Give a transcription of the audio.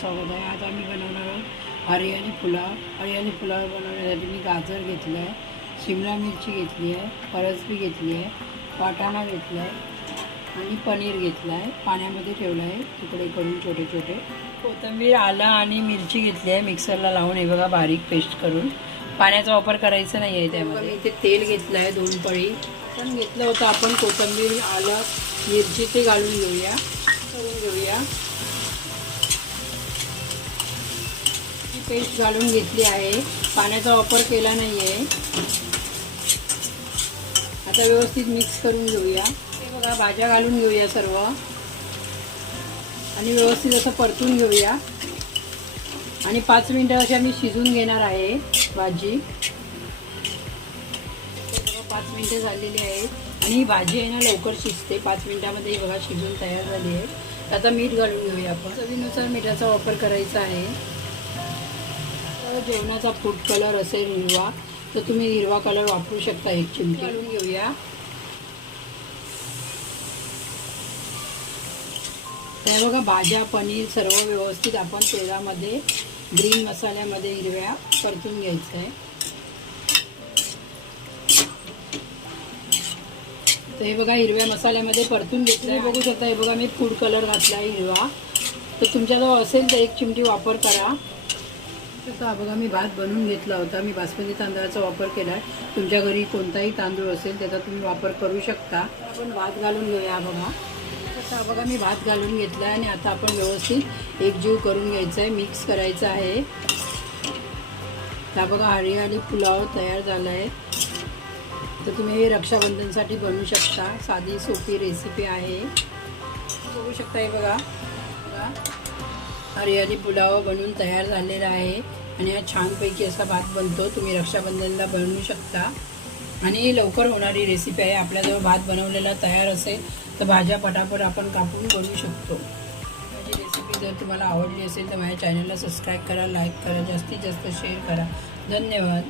स्वागत आहे. आज आम्ही बनवणार आहोत हरियाणी पुलाव. हरियाणी पुलाव बनवण्यासाठी मी गाजर घेतलं आहे, शिमला मिरची घेतली आहे, फरसबी घेतली आहे, वाटाणा घेतला आहे आणि पनीर घेतलं आहे. पाण्यामध्ये ठेवलं आहे तुकडे करून छोटे छोटे. कोथिंबीर, आलं आणि मिरची घेतली आहे मिक्सरला लावून. हे बघा बारीक पेस्ट करून. पाण्याचा वापर करायचा नाही आहे त्यामध्ये. इथे तेल घेतलं आहे 2 पळी. पण घेतलं होतं आपण कोथिंबीर, आलं, मिरची ते घालून घेऊया, करून घेऊया. पेस्ट घालून घेतली आहे, पाण्याचा वापर केला नाही आहे. आता व्यवस्थित मिक्स करून घेऊया. हे बघा भाज्या घालून घेऊया सर्व आणि व्यवस्थित असं परतून घेऊया आणि 5 मिनिटं अशा मी शिजून घेणार आहे भाजी. 5 मिनिटं झालेली आहेत आणि ही भाजी आहे ना लवकर शिजते 5 मिनिटामध्ये. ही बघा शिजून तयार झाली आहे. आता मीठ घालून घेऊया आपण. चवीनुसार मिठाचा वापर करायचा आहे. जेवणाचा फूड कलर असेल हिरवा तर तुम्ही हिरवा कलर वापरू शकता. 1 चिमटी घालून घेऊया. हे बघा भाज्या, पनीर सर्व व्यवस्थित आपण तेलामध्ये ग्रीन मसाल्यामध्ये हिरव्या परतून घ्यायचं आहे. तर हे बघा हिरव्या मसाल्यामध्ये परतून घेतलं आहे. बघू शकता हे बघा मी फूड कलर घातला आहे हिरवा. तर तुमच्याजवळ असेल तर 1 चिमटी वापर करा. तसा बघा मी भात बनवून घेतला होता. मी बासमती तांदळाचा वापर केला आहे. तुमच्या घरी कोणताही तांदूळ असेल त्याचा तुम्ही वापर करू शकता. आपण भात घालून घेऊया. बघा तसा बघा मी भात घालून घेतला आहे आणि आता आपण व्यवस्थित एकजीव करून घ्यायचं आहे, मिक्स करायचं आहे. हा बघा हरियाणी पुलाव तयार झाला आहे. तर तुम्ही हे रक्षाबंधनसाठी बनवू शकता. साधी सोपी रेसिपी आहे. बघू शकता हे बघा हरियाणी पुलाव बनवून तयार झालेला आहे आणि हा छानपैकी असा भात बनतो. तुम्ही रक्षाबंधनला बनवू शकता आणि लवकर होणारी रेसिपी आहे. आपल्याजवळ भात बनवलेला तयार असेल तर भाज्या पटापट आपण कापून बनवू शकतो. माझी रेसिपी जर तुम्हाला आवडली असेल तर माझ्या चॅनलला सबस्क्राईब करा, लाईक करा, जास्तीत जास्त शेअर करा. धन्यवाद.